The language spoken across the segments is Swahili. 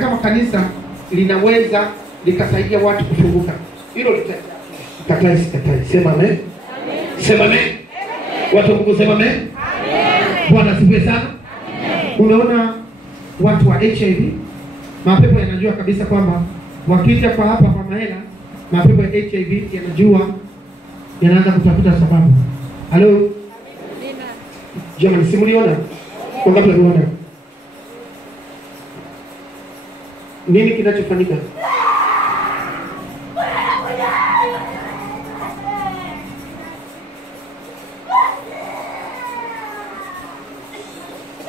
kama kanisa linaweza likasaidia watu kufunguka, hilo sikatai. Sema amen. Sema amen. Watu Mungu sema amen. Bwana asifiwe sana. Unaona watu wa HIV, mapepo yanajua kabisa kwamba wakija kwa hapa kwa mahela, mapepo ya HIV yanajua, yanaanza kutafuta sababu. Halo? Jamani, simuliona? Kwa ngapi unaona? Nini kinachofanyika?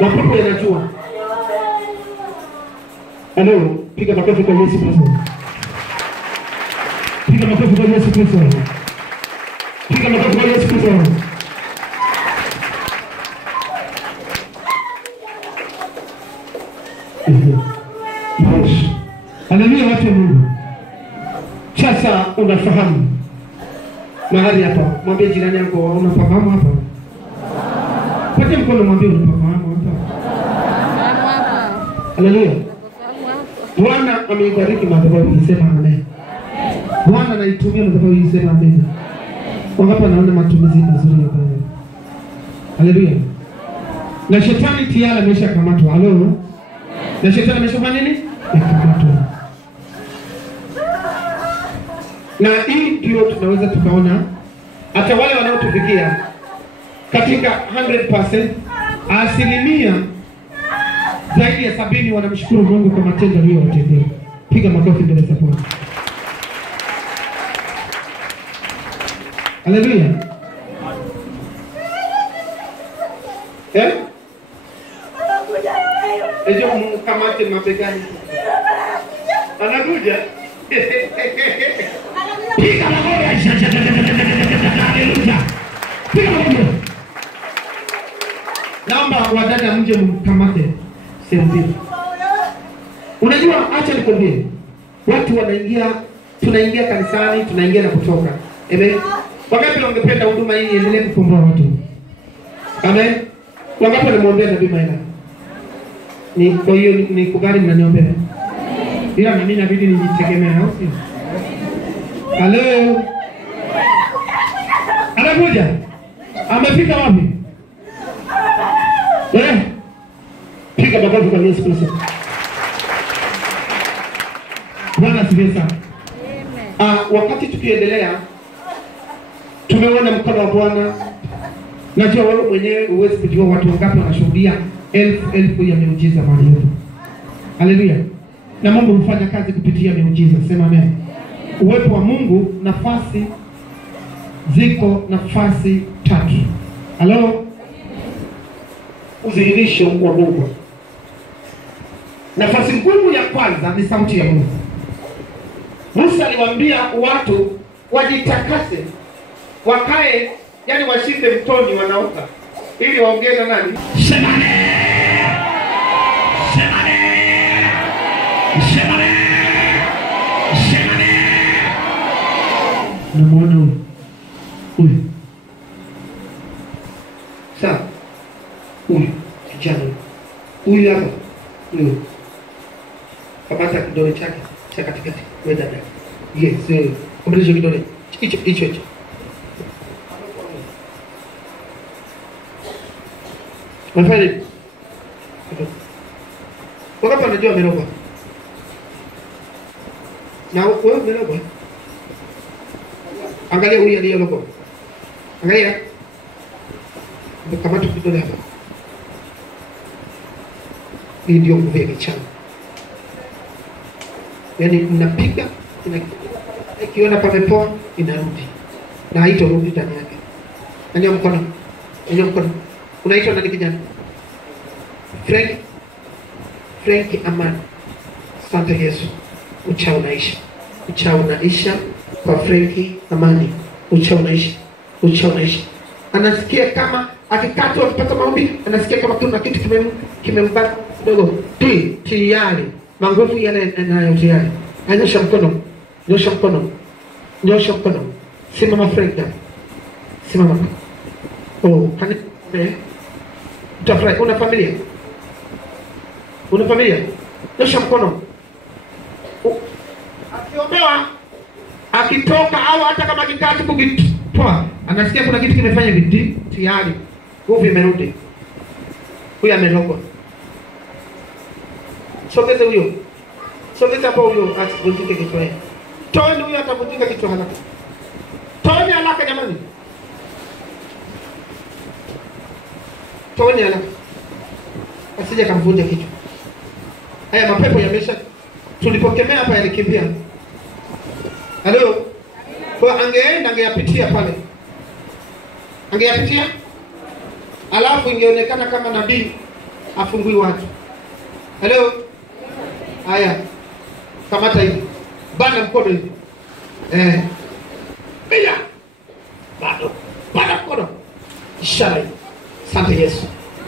Mapepo yanajua. Halo, piga makofi kwa Yesu Kristo. Piga makofi kwa Yesu Kristo. Piga makofi kwa Yesu Kristo. Haleluya, watu wa Mungu. Sasa unafahamu mahali hapa. Mwambie jirani yako, unafahamu hapa? Pate mkono, mwambie unafahamu hapa. Haleluya. Bwana ameibariki madhabahu hii, sema amen. Bwana anaitumia madhabahu hii, sema amen. Wangapi wanaona matumizi mazuri ya Bwana? Haleluya. Na shetani tayari ameshakamatwa. Halo. Na shetani ameshafanya nini? Amekamatwa. Na hii ndio tunaweza tukaona hata wale wanaotufikia katika 100%, asilimia zaidi ya 70 wanamshukuru Mungu kwa matendo aliyowatendea. Piga makofi mbele za Bwana. Haleluya. Ejo mkamate mabegani. Anakuja. Piga makofi. Haleluya. Piga makofi. Naomba wadada mje mkamate sehemu. Unajua, acha nikwambie, watu wanaingia, tunaingia kanisani, tunaingia na kutoka. Amen. Wangapi wangependa huduma hii iendelee kukomboa watu? Amen. Wangapi wanamwombea Nabii Maina? Ni kwa hiyo ni kubali mnaniombea. Bila mimi inabidi nijitegemee, au sio? Halo. Anakuja. Amefika wapi? Piga makofi kwa Yesu Kristo. Bwana asifiwe sana. Wakati tukiendelea, tumeona mkono wa Bwana. Najua wewe mwenyewe uwezi kujua watu wangapi wanashuhudia elfu ya miujiza mahali hapo. Haleluya. Na Mungu hufanya kazi kupitia miujiza. Sema amen. Uwepo wa Mungu, nafasi ziko nafasi 3. Halo? Udhihirisho wa Mungu. Nafasi ngumu ya kwanza ni sauti ya Mungu. Musa aliwaambia watu wajitakase, wakae, yani washinde mtoni wanaoka, ili waongee na nani? Semane. Semane. Semane. Semane. Namuona huyu. Sawa. Huyu kijana. Huyu hapa. Huyu. Kamata kidole chake cha katikati. Wewe dada. Yes, kumlisha kidole. Hicho. Mafanya. Wakati anajua ameroga. Na wewe umeroga. Angalia huyu aliyeroga. Angalia. Kamata kidole hapa. Hii ndio nguvu ya kichawi. Yaani mnapiga, ikiona pamepoa inarudi. Na haitorudi ndani yake. Nanyua mkono. Unaitwa nani kijana? Frank Amani. Asante Yesu. Uchao unaisha kwa Frank Amani. Uchao unaisha. Anasikia kama akikatwa akipata maombi, anasikia kama kuna kitu kimembana kidogo. Tayari. Manguvu yale yanayotiari. Nyosha mkono. Simama Frank. Simama. Utafurahi. Una familia? Nyosha mkono. Akiombewa akitoka au hata kama kitatu kukitoa, anasikia kuna kitu kimefanya hivi tayari. Nguvu imerudi. Huyu amelogwa. Sogeza huyo. Sogeza hapo huyo asivunjike kichwa. Toeni huyo atavunjika kichwa haraka. Toeni haraka jamani. Toeni haraka. Asije kamvunja kichwa. Haya mapepo yamesha tulipokemea hapa yalikimbia. Halo? Kwa angeyapitia pale. Angeyapitia? Alafu ingeonekana kama nabii afungui watu. Halo? Haya. Kamata hivi. Bana mkono hivi. Bila. Bado. Bana mkono. Ishara. Asante Yesu.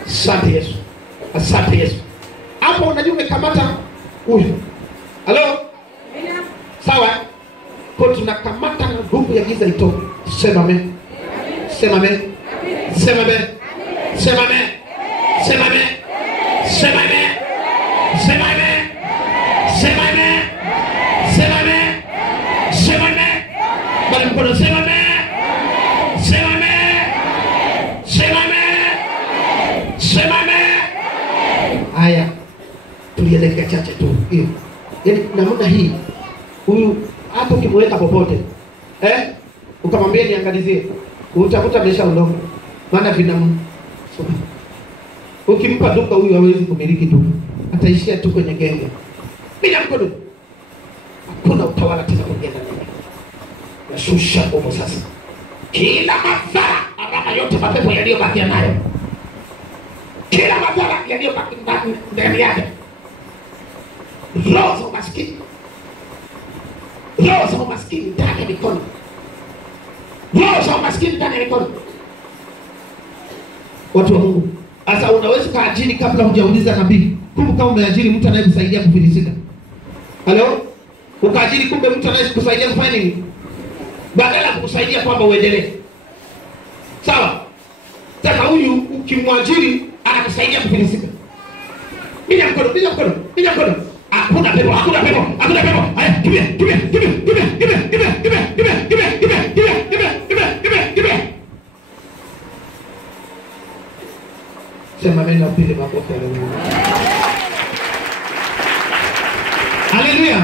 Asante Yesu. Asante Yesu. Hapo unajua umekamata huyu. Halo? Sawa? Kwa tunakamata nguvu ya giza itoke. Sema amen. Sema amen. Sema amen. Sema amen. Sema amen. Sema amen. Sema amen. Sema amen. Sema amen. Sema amen. Bali mkono sema amen. Sema amen. Sema amen. Sema amen. Haya. Tulielekea chache tu. Hiyo. Yaani namna hii. Huyu hapo kimweka popote. Ukamwambia niangalizie. Utakuta ameshaondoka. Maana vinamu. Ukimpa duka huyu hawezi kumiliki duka. Ataishia tu kwenye genge. Bila mkono. Hakuna utawala tena kugenda nini. Nashusha nguvu sasa. Kila madhara alama yote mapepo yaliyobakia nayo. Kila madhara yaliyobaki ndani yake. Roho za umaskini. Roho za umaskini ndani ya mikono. Roho za umaskini ndani ya mikono. Watu wa Mungu, sasa unaweza kaajiri kabla hujauliza nabii. Kumbuka umeajiri mtu anayekusaidia kufilisika. Halo? Ukaajiri kumbe mtu anayekusaidia kufanya nini? Badala ya kukusaidia kwamba uendelee. Sawa? Sasa huyu ukimwajiri anakusaidia kufilisika. Bila mkono, bila mkono, bila mkono. Hakuna pepo, hakuna pepo, hakuna pepo. Haya, kimbia, kimbia, kimbia, kimbia, kimbia, kimbia, kimbia, kimbia, kimbia, kimbia, kimbia, kimbia, kimbia, kimbia, kimbia. Sema amen na upinde makofi. Haleluya.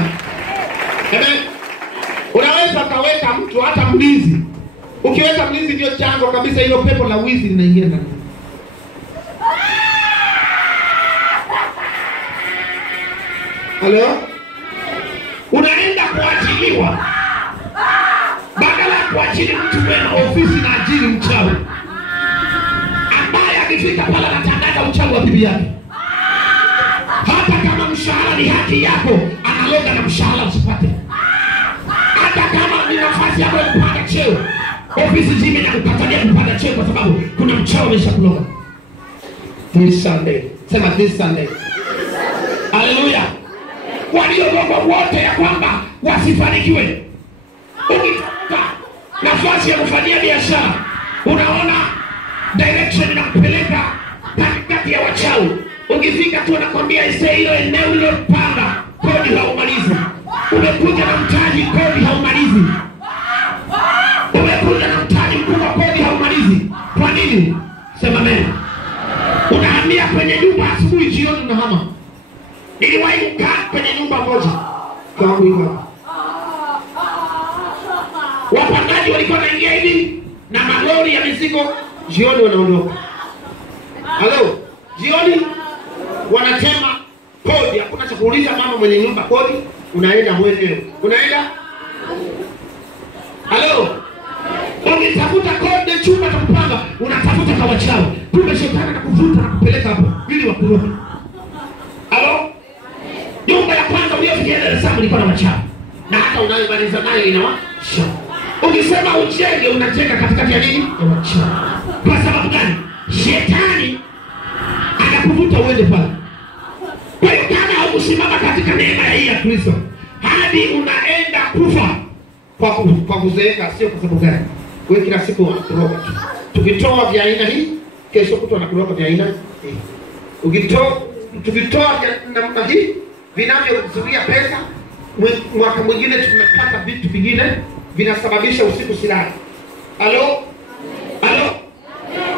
Amen. Unaweza kaweka mtu hata mlinzi. Ukiweka mlinzi ndio chanzo kabisa hilo pepo la wizi linaingia ndani. Halo? Unaenda kuachiliwa. Badala ya kuachili mtu mwema ofisi na ajiri mchawi. Ambaye akifika pala anatangaza uchawi wa bibi yake. Hata kama mshahara ni haki yako, analoga na mshahara usipate. Hata kama ni nafasi yako ya kupanda cheo, ofisi zime na kukatalia kupanda cheo kwa sababu kuna mchawi ameshakuloga. This Sunday. Sema this Sunday. Hallelujah. Waliologwa wote ya kwamba wasifanikiwe. Ukitaka nafasi ya kufanyia biashara, unaona direction inakupeleka katikati ya wachawi. Ukifika tu anakwambia hilo eneo ulilopanga kodi haumalizi. Umekuja na mtaji kodi haumalizi. Umekuja na mtaji mkubwa kodi haumalizi. Kwa nini? Sema amen. Unahamia kwenye nyumba asubuhi, jioni unahama. Niliwahi kukaa kwenye nyumba moja kwangu hivi. Wapangaji walikuwa wanaingia hivi na malori ya mizigo, jioni wanaondoka. Halo, jioni wanatema kodi, hakuna cha kuuliza mama mwenye nyumba kodi, unaenda mwenyewe. Unaenda? Halo. Ukitafuta kodi chumba cha kupanga, unatafuta kwa wachawi. Kumbe shetani anakuvuta na kupeleka hapo ili wakuroge. Halo? Nyumba ya kwanza uliyofikia Dar es Salaam ilikuwa na wachawi. Na hata unayomaliza nayo inawasha. Ukisema ujenge, unajenga katikati ya nini? Ya wachawi. Kwa sababu gani? Shetani anakuvuta uende pale. Kwa hiyo kama haukusimama katika neema hii ya Kristo, hadi unaenda kufa kwa kuzeeka, sio kwa sababu gani? Wewe kila siku unakuroga. Tukitoa vya aina hii, kesho kutwa unakuroga vya aina hii. Tukitoa namna hii vinavyozuia pesa, mwaka mwingine tumepata vitu vingine vinasababisha usiku silali. Halo? Halo?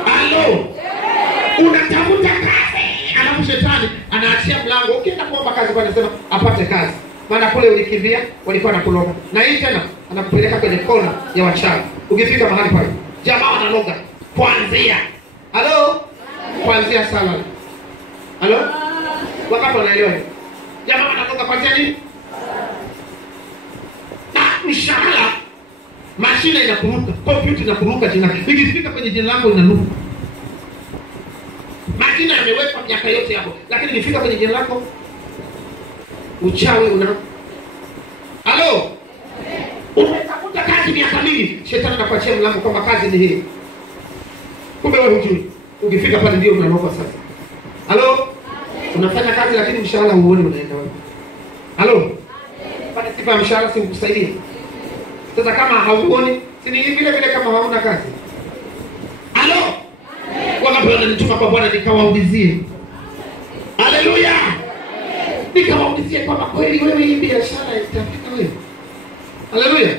Halo? Unatafuta kazi, alafu shetani anaachia mlango. Ukienda kuomba kazi kwa anasema apate kazi. Maana kule ulikimbia walikuwa nakuloga. Na hii tena anakupeleka kwenye kona ya wachawi. Ukifika mahali pale, jamaa wanaloga kuanzia. Halo? Kuanzia sala. Halo? Wakati wanaelewa. Jamaa wanaloga kuanzia nini? Mshahara, mashine inakuruka, kompyuta inakuruka jina. Ikifika kwenye jina lako inanuka. Majina yamewekwa miaka yote hapo, lakini ikifika kwenye jina lako uchawi una. Halo? Umetafuta kazi miaka mingi, shetani anakuachia mlango kwamba kazi ni hii. Kumbe wewe hujui. Ukifika pale ndio unaogopa sasa. Halo? Unafanya kazi lakini mshahara huoni unaenda wapi. Halo? Pale sifa mshahara si kukusaidia. Sasa kama hauoni, si ni vile vile kama hauna kazi. Halo? Wangapi wananituma kwa Bwana nikawaulizie. Haleluya. Nikawaulizie kwamba kweli wewe hii biashara itafika wewe. Haleluya.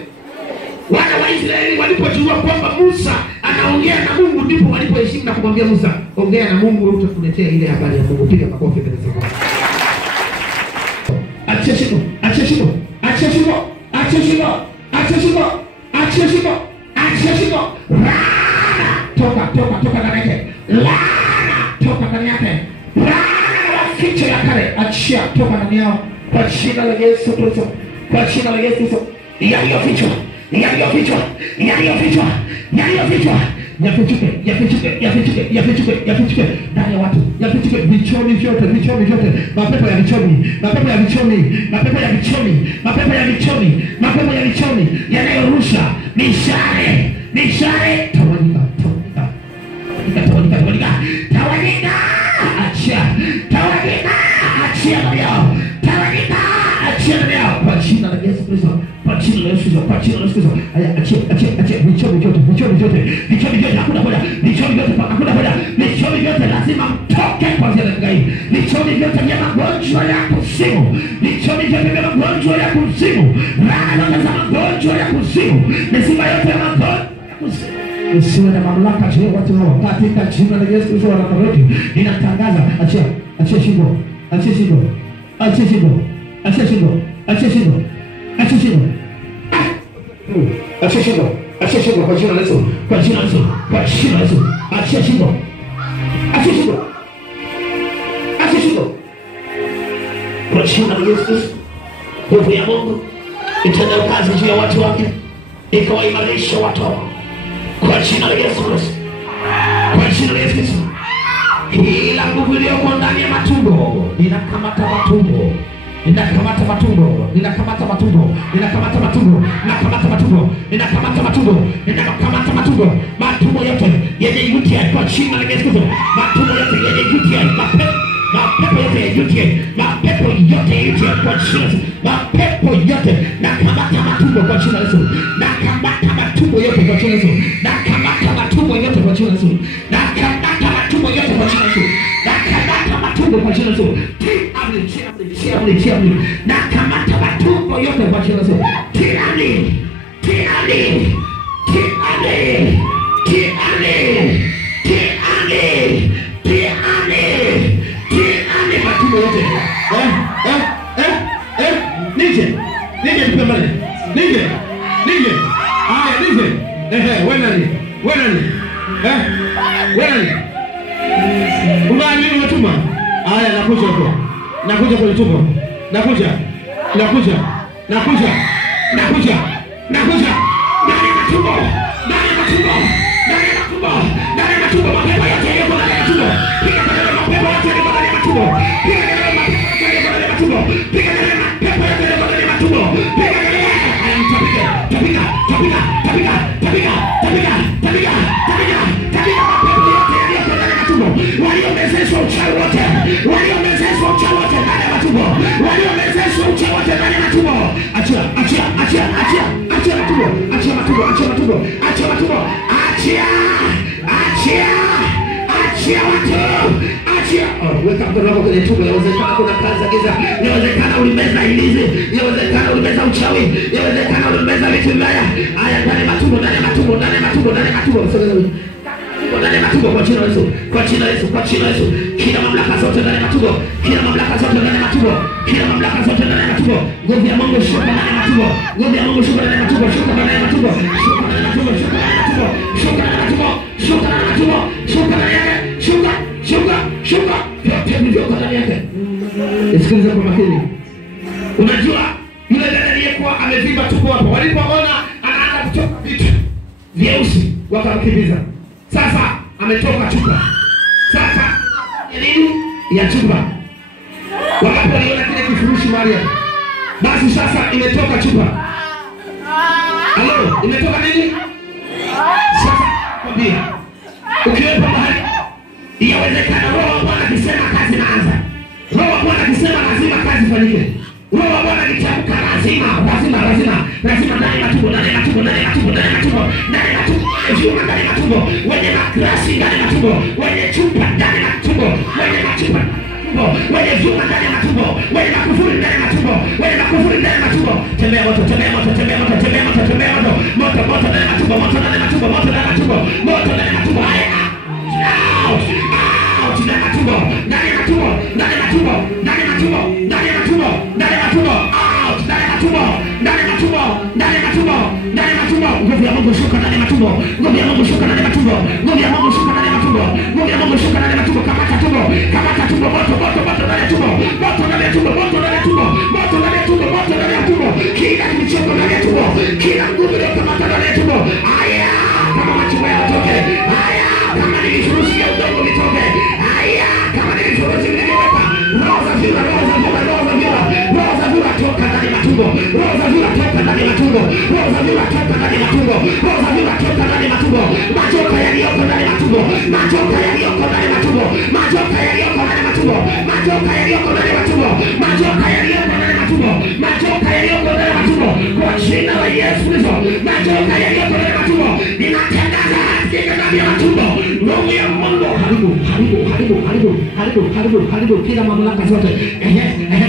Wana wa Israeli walipojua kwamba Musa anaongea na Mungu, ndipo walipoheshimu na kumwambia Musa, ongea na Mungu wewe utakuletea ile habari ya Mungu. Piga makofi mbele za Bwana. Achia shimo, achia shimo, achia shimo, achia shimo, achia shimo, achia shimo, achia shimo. Toka ndani yake. Toka ndani yake. Kichwa ya kale, achia toka ndani yao. Kwa jina la Yesu Kristo. Kwa jina la Yesu Kristo. Yaliyo vichwa. Yafichuke ndani ya watu. Yafichuke vichomi vyote. Mapepo ya vichomi yanayorusha mishale. Tawanyika. Achia leo. Kwa jina la Yesu Kristo. Kwa jina la Yesu Kristo. Achia vichomi vyote. Hakuna moja. Vichomi vyote lazima mtoke kwa jina la Mungu. Vichomi vyote vya magonjwa ya kuzimu. Laana za magonjwa ya kuzimu. Misiba yote ya magonjwa ya kuzimu. Usiwe na mamlaka juu ya watu hao. Katika jina la Yesu Kristo wa Nazareti, ninatangaza achia shingo. Kwa jina la Yesu. Achia shingo. Kwa jina la Yesu. Nguvu ya Mungu itenda kazi juu ya watu wake, ikawaimarisha watu wao. Kwa jina la Yesu Kristo. Kila nguvu iliyoko ndani ya matumbo, ninakamata matumbo. Matumbo yote yenye UTI kwa jina la Yesu. Matumbo yote yenye UTI, mapepo yote yenye UTI, mapepo yote yenye UTI kwa jina la Yesu. Mapepo yote nakamata matumbo kwa jina la Yesu. Nakamata matumbo yote kwa jina la Yesu. Nakamata matumbo yote kwa jina la Yesu. Nakamata matumbo yote kwa jina la Yesu. Nakamata matumbo kwa jina la Yesu. Tiamli. Nakamata matumbo yote kwa jina la Yesu. Tiamli. Matumbo yote. Nije mpambane. Nije. Haya nije. Wewe nani? Ungani unatuma? Haya nakuja huko. Nakuja kwenye tumbo. Nakuja. Ndani ya matumbo. Mapepo yote yako ndani ya tumbo. Piga kelele mapepo yote yako ndani ya matumbo. Piga kelele mapepo yote yako ndani ya matumbo. Piga kelele mapepo yote yako ndani ya matumbo. Piga kelele. Tapika. Mapepo yote yako ndani ya matumbo. Waliomezeshwa uchawi wote ndani ya matumbo. Waliomezeshwa uchawi wote ndani ya matumbo. Achia matumbo. Achia watu. Weka mkono wako kwenye tumbo. Yawezekana kuna kazi giza. Yawezekana ulimeza ilizi. Yawezekana uchawi, yawezekana umemeza vitu mbaya. Haya ndani ya matumbo, ndani ya matumbo, ndani ya matumbo, ndani ya matumbo. Ndani ya matumbo kwa jina la Yesu, kwa jina la Yesu, kwa jina la Yesu. Kila mamlaka zote ndani ya matumbo, kila mamlaka zote ndani ya matumbo, kila mamlaka zote ndani ya matumbo. Nguvu ya Mungu shuka ndani ya matumbo, nguvu ya Mungu shuka ndani ya matumbo, shuka ndani ya matumbo, shuka ndani ya matumbo, shuka ndani ya matumbo, shuka ndani ya matumbo, shuka ndani ya matumbo, shuka ndani yake, shuka, shuka, shuka. Vyote vilivyoko ndani yake. Sikiliza kwa makini. Unajua yule dada aliyekuwa amevimba tumbo hapo, walipoona anaanza kutoka vitu vyeusi wakamkimbiza. Sasa ametoka chupa. Sasa nini ya chupa? Wakati waliona kile kifurushi Maria, basi sasa imetoka chupa. Halo, imetoka nini? Sasa kwambia, ukiwepo mahali yawezekana roho wa Bwana akisema kazi inaanza. Roho wa Bwana akisema lazima kazi ifanyike. Roho wa Bwana akitamka lazima ndani ya matumbo, ndani ya matumbo, ndani ya matumbo, ndani ya matumbo, ndani ya matumbo, vyuma ndani ya matumbo, wenye makrasi ndani ya matumbo, wenye chupa ndani ya matumbo, wenye machupa wenye vyuma ndani ya matumbo, wenye makufuri ndani ya matumbo, wenye makufuri ndani ya matumbo. Tembea moto, tembea moto, tembea moto, tembea moto, tembea moto, moto, moto ndani ya matumbo, moto ndani ya matumbo, moto ndani ya matumbo, moto ndani ya matumbo. Haya, out, out ndani ya matumbo, ndani ya matumbo, ndani ya matumbo, ndani ya matumbo, ndani ya matumbo, ndani ya matumbo, out ndani ya matumbo, ndani ya matumbo, ndani ya matumbo, ndani ya matumbo. Nguvu ya Mungu shuka ndani ya matumbo, nguvu ya Mungu shuka ndani ya matumbo, nguvu ya Mungu shuka ndani ya matumbo, nguvu ya Mungu shuka ndani ya matumbo. Kamata tumbo, kamata tumbo, moto, moto, moto ndani ya tumbo, moto ndani ya tumbo, moto ndani ya tumbo, moto ndani ya tumbo, moto ndani ya tumbo. Kila kilichoko ndani ya tumbo, kila nguvu iliyokamata ndani ya tumbo. Haya, kama machumba yatoke. Haya, kama ni vifurushi vya udongo vitoke. Haya, kama ni vifurushi vilivyoweka. Roho za vyura, roho za vyura, roho za vyura, roho za vyura toka ndani ya matumbo, roho za vyura toka ndani ya matumbo, roho za vyura toka ndani ya matumbo, roho za vyura toka ndani ya matumbo. Majoka yaliyoko ndani ya matumbo, majoka yaliyoko ndani ya matumbo, majoka yaliyoko ndani ya matumbo, majoka yaliyoko ndani ya matumbo, majoka yaliyoko ndani ya matumbo, majoka yaliyoko ndani ya matumbo. Kwa jina la Yesu Kristo, majoka yaliyoko ndani ya matumbo ninatangaza katika ndani ya matumbo. Roho ya Mungu haribu, haribu, haribu, haribu, haribu, haribu, haribu kila mamlaka zote.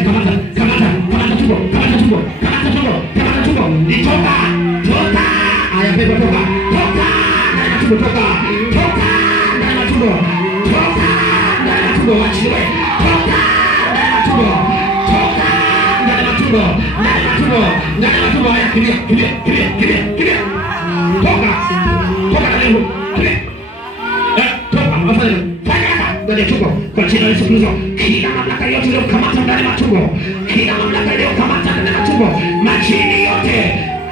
Kamata, kamata, kamata tumbo, kamata tumbo, kamata tumbo, kamata tumbo. Nitoka, toka. Aya pepo toka, toka. Ndani ya tumbo toka, toka. Ndani ya tumbo, toka. Ndani ya tumbo wachiwe, toka. Ndani ya tumbo, toka. Ndani ya tumbo, ndani ya tumbo, ndani ya tumbo. Aya kimbia, kimbia, kimbia, kimbia, kimbia. Toka, toka ndani ya tumbo, kimbia. Toka, wafanya ndani ya tumbo kwa jina la Yesu Kristo. Kila mamlaka yote iliyokamata ndani ya tumbo, kila mamlaka iliyokamata ndani ya tumbo, majini yote,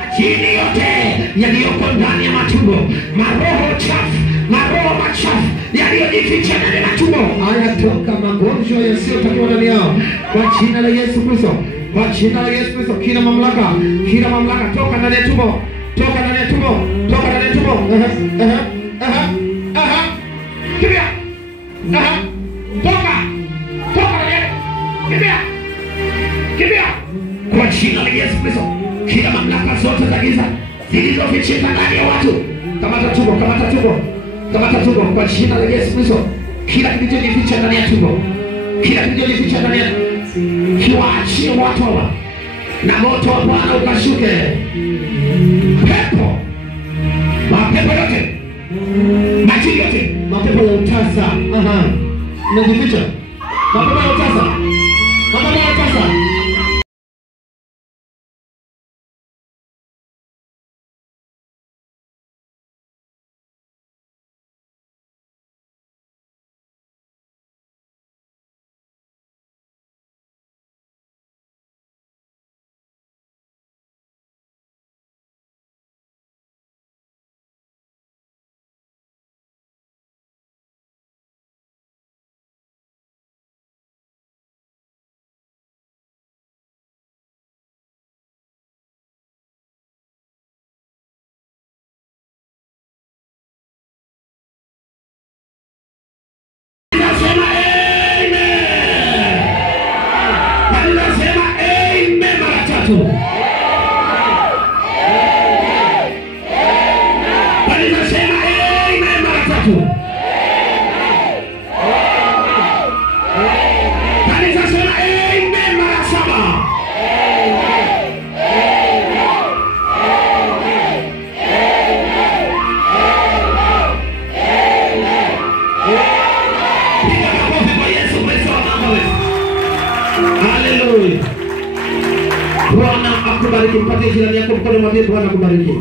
majini yote yaliyoko ndani ya matumbo, maroho chafu, maroho machafu yaliyojificha ndani ya tumbo, haya toka. Magonjwa yasiyotakiwa ndani yao kwa jina la Yesu Kristo, kwa jina la Yesu Kristo. Kila mamlaka, kila mamlaka toka ndani ya tumbo, toka ndani ya tumbo, toka ndani ya tumbo. Kimbia. Toka, toka ndani, kimbia, kimbia kwa jina la Yesu Kristo. Kila mamlaka zote za giza zilizofichika ndani ya watu, kamata tumbo, kamata tumbo, kamata tumbo kwa jina la Yesu Kristo. Kila kilichojificha ndani ya tumbo, kila kilichojificha ndani ya kiwaachie watu hawa na moto wa Bwana ukashuke. Pepo, mapepo yote, majini yote, mapepo ya utasa, unajificha, mapepo ya utasa, mapepo ya utasa. Kanisa sema amen mara 7. Haleluya. Bwana akubariki. Mpatie jirani yako mkono, mwambie Bwana akubariki.